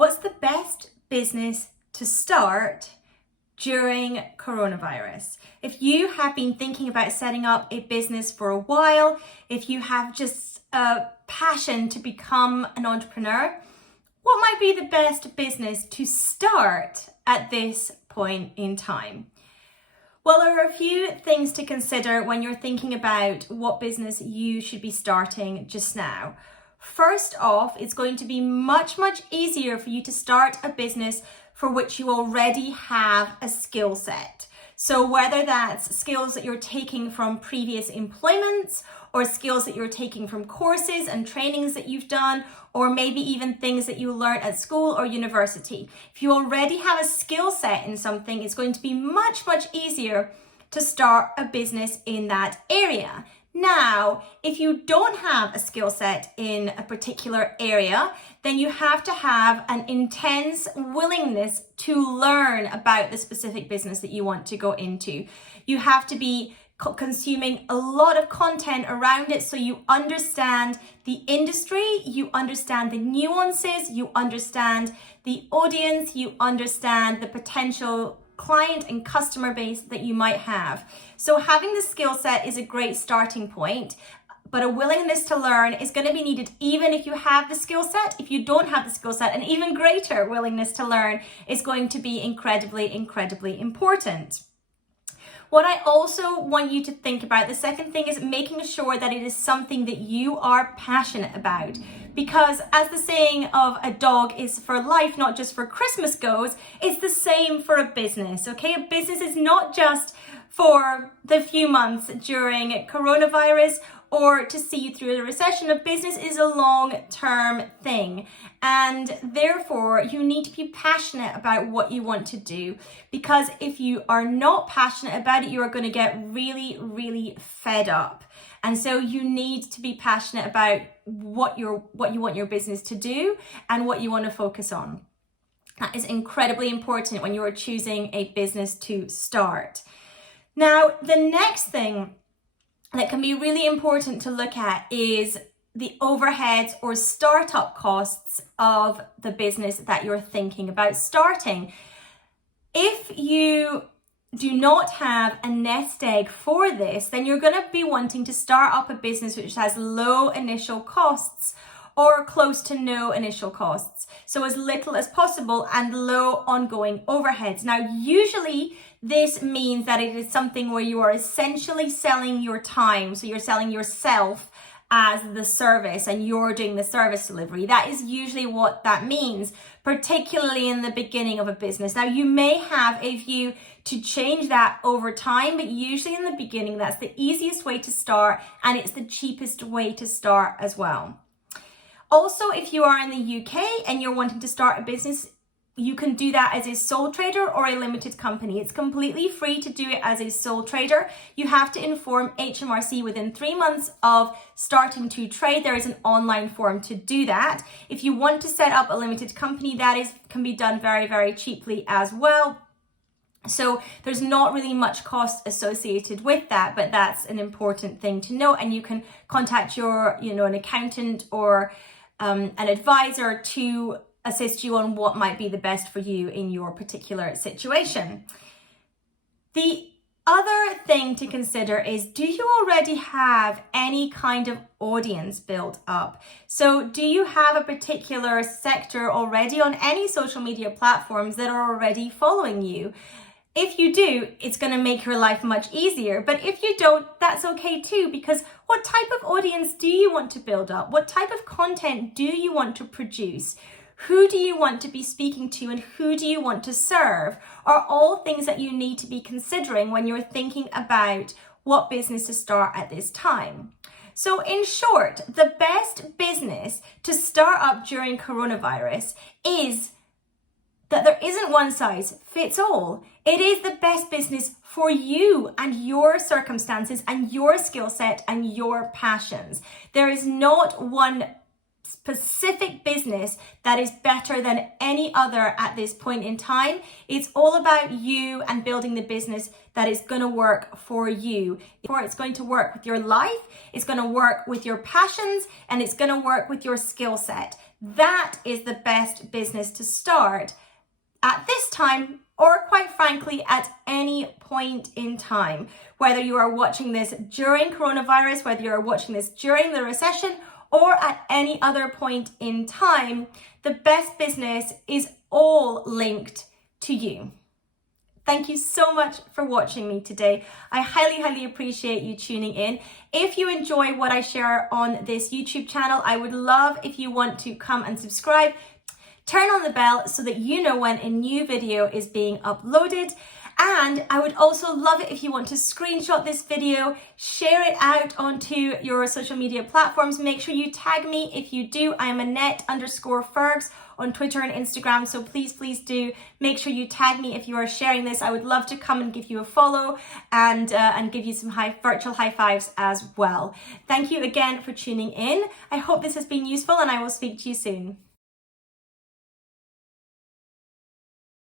What's the best business to start during coronavirus? If you have been thinking about setting up a business for a while, if you have just a passion to become an entrepreneur, what might be the best business to start at this point in time? Well, there are a few things to consider when you're thinking about what business you should be starting just now. First off, it's going to be much easier for you to start a business for which you already have a skill set. So whether that's skills that you're taking from previous employments or skills that you're taking from courses and trainings that you've done, or maybe even things that you learned at school or university. If you already have a skill set in something, it's going to be much easier to start a business in that area. Now, if you don't have a skill set in a particular area, then you have to have an intense willingness to learn about the specific business that you want to go into. You have to be consuming a lot of content around it so you understand the industry, you understand the nuances, you understand the audience, you understand the potential client and customer base that you might have. So having the skill set is a great starting point, but a willingness to learn is going to be needed even if you have the skill set. If you don't have the skill set, an even greater willingness to learn is going to be incredibly important. What I also want you to think about, the second thing, is making sure that it is something that you are passionate about. Because as the saying of a dog is for life, not just for Christmas goes, it's the same for a business, okay? A business is not just for the few months during coronavirus or to see you through the recession. A business is a long-term thing. And therefore, you need to be passionate about what you want to do. Because if you are not passionate about it, you are going to get really fed up. And so you need to be passionate about what you want your business to do and what you want to focus on. That is incredibly important when you are choosing a business to start. Now, the next thing that can be really important to look at is the overheads or startup costs of the business that you're thinking about starting. If you do not have a nest egg for this, then you're going to be wanting to start up a business which has low initial costs or close to no initial costs. So as little as possible and low ongoing overheads. Now, usually this means that it is something where you are essentially selling your time. So you're selling yourself as the service and you're doing the service delivery. That is usually what that means, particularly in the beginning of a business. Now, you may have a view to change that over time, but usually in the beginning, that's the easiest way to start and it's the cheapest way to start as well. Also, if you are in the UK and you're wanting to start a business, you can do that as a sole trader or a limited company. It's completely free to do it as a sole trader. You have to inform HMRC within 3 months of starting to trade. There is an online form to do that. If you want to set up a limited company, can be done very cheaply as well. So there's not really much cost associated with that, but that's an important thing to know. And you can contact your, an accountant or an advisor to assist you on what might be the best for you in your particular situation. The other thing to consider is, do you already have any kind of audience built up? So do you have a particular sector already on any social media platforms that are already following you? If you do, it's going to make your life much easier. But if you don't, that's okay too, because what type of audience do you want to build up? What type of content do you want to produce? Who do you want to be speaking to and who do you want to serve are all things that you need to be considering when you're thinking about what business to start at this time. So in short, the best business to start up during coronavirus is that there isn't one size fits all. It is the best business for you and your circumstances and your skill set and your passions. There is not one specific business that is better than any other at this point in time. It's all about you and building the business that is going to work for you. It's going to work with your life, it's going to work with your passions, and it's going to work with your skill set. That is the best business to start at this time, or quite frankly, at any point in time. Whether you are watching this during coronavirus, whether you are watching this during the recession, or at any other point in time, the best business is all linked to you. Thank you so much for watching me today. I highly appreciate you tuning in. If you enjoy what I share on this YouTube channel, I would love if you want to come and subscribe. Turn on the bell so that you know when a new video is being uploaded. And I would also love it if you want to screenshot this video, share it out onto your social media platforms. Make sure you tag me if you do. I am Annette_Fergs on Twitter and Instagram. So please do make sure you tag me if you are sharing this. I would love to come and give you a follow and give you some virtual high fives as well. Thank you again for tuning in. I hope this has been useful, and I will speak to you soon.